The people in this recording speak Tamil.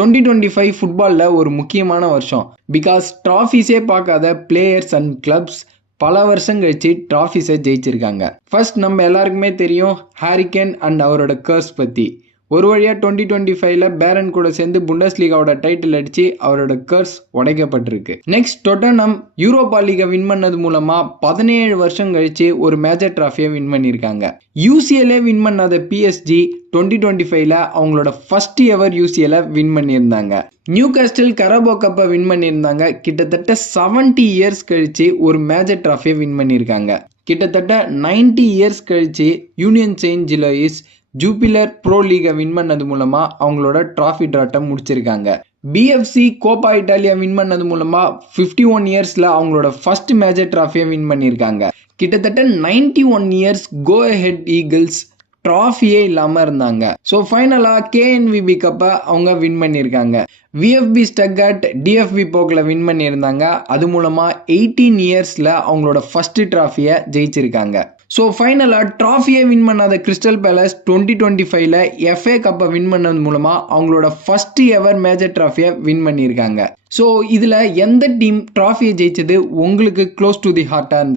2025 ஃபுட்பால்ல ஒரு முக்கியமான வருஷம். பிகாஸ் ட்ராஃபிஸே பார்க்காத பிளேயர்ஸ் அண்ட் கிளப்ஸ் பல வருஷம் கழிச்சு ட்ராஃபிஸை ஜெயிச்சிருக்காங்க. ஃபர்ஸ்ட் நம்ம எல்லாருக்குமே தெரியும் ஹாரி கேன் அண்ட் அவரோட கர்ஸ் பற்றி. ஒரு வழியாக 2025ல பேரன் கூட சேர்ந்து புண்டஸ்லீகாவோட டைட்டில் அடித்து அவரோட கர்ஸ் உடைக்கப்பட்டிருக்கு. நெக்ஸ்ட் டொட்டனம் யூரோப்பா லீகை வின் பண்ணது மூலமாக 17 வருஷம் கழிச்சு ஒரு மேஜர் ட்ராஃபியை வின் பண்ணியிருக்காங்க. யூசிஎல்ஏ வின் பண்ணாத பிஎஸ்ஜி 2025ல அவங்களோட ஃபர்ஸ்ட் எவர் யூசிஎல்லை வின் பண்ணியிருந்தாங்க. நியூ காஸ்டில் கரபோ கப்பை வின் பண்ணியிருந்தாங்க. கிட்டத்தட்ட 70 இயர்ஸ் கழிச்சு ஒரு மேஜர் ட்ராஃபியை வின் பண்ணியிருக்காங்க. கிட்டத்தட்ட 90 இயர்ஸ் கழிச்சு யூனியன் செயின்ட் ஜிலோயிஸ் ஜூபிலர் ப்ரோ லீகை வின் பண்ணது மூலமா அவங்களோட டிராஃபி டிராட்டை முடிச்சிருக்காங்க. பிஎஃப்சி கோப்பா இட்டாலியா வின் பண்ணது மூலமா 51 இயர்ஸ்ல அவங்களோட ஃபர்ஸ்ட் மேஜர் டிராஃபியை வின் பண்ணியிருக்காங்க. கிட்டத்தட்ட 91 இயர்ஸ் கோ ஹெட் ஈகிள்ஸ் ட்ராஃபியே இல்லாம இருந்தாங்க. ஸோ ஃபைனலா கேஎன்விபி கப்பை அவங்க வின் பண்ணியிருக்காங்க. விஎஃப்பி ஸ்டட்கார்ட் டிஎஃப்பி போக்கில் வின் பண்ணியிருந்தாங்க. அது மூலமா 18 இயர்ஸ்ல அவங்களோட ஃபர்ஸ்ட் டிராஃபியை ஜெயிச்சிருக்காங்க. ஸோ ஃபைனலாக ட்ராஃபியை வின் பண்ணாத கிறிஸ்டல் பேலஸ் 2025ல எஃப்ஏ கப்பை வின் பண்ணது மூலமாக அவங்களோட ஃபர்ஸ்ட் எவர் மேஜர் ட்ராஃபியை வின் பண்ணியிருக்காங்க. ஸோ இதில் எந்த டீம் ட்ராஃபியை ஜெயிச்சது உங்களுக்கு க்ளோஸ் டு தி ஹார்ட்டாக இருந்தது?